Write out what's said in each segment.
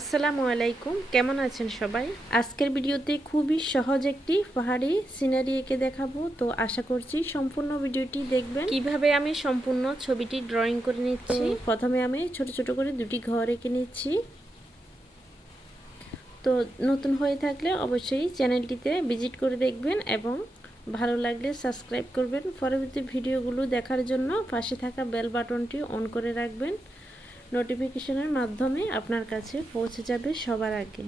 আসসালামু আলাইকুম, কেমন আছেন সবাই? আজকের ভিডিওতে খুবই সহজ একটি পাহাড়ি সিনারি এঁকে দেখাবো। তো আশা করছি সম্পূর্ণ ভিডিওটি দেখবেন। কিভাবে আমি সম্পূর্ণ ছবিটি ড্রয়িং করে নিচ্ছি। প্রথমে আমি ছোট ছোট করে দুটি ঘর এঁকে নিচ্ছি। তো নতুন হয়ে থাকলে অবশ্যই চ্যানেলটিতে ভিজিট করে দেখবেন এবং ভালো লাগলে সাবস্ক্রাইব করবেন। পরবর্তী ভিডিওগুলো দেখার জন্য পাশে থাকা বেল বাটনটি অন করে রাখবেন। নোটিফিকেশনের মাধ্যমে আপনার কাছে পৌঁছে যাবে সবার আগে।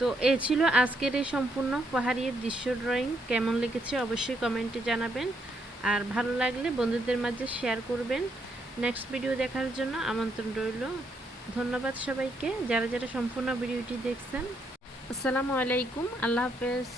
তো এই ছিল আজকের এই সম্পূর্ণ পাহাড়ি দৃশ্য ড্রয়িং। কেমন লেগেছে অবশ্যই কমেন্টে জানাবেন, আর ভালো লাগলে বন্ধুদের মাঝে শেয়ার করবেন। নেক্সট ভিডিও দেখার জন্য আমন্ত্রণ রইল। ধন্যবাদ সবাইকে যারা যারা সম্পূর্ণ ভিডিওটি দেখছেন। আসসালামু আলাইকুম, আল্লাহ হাফেজ।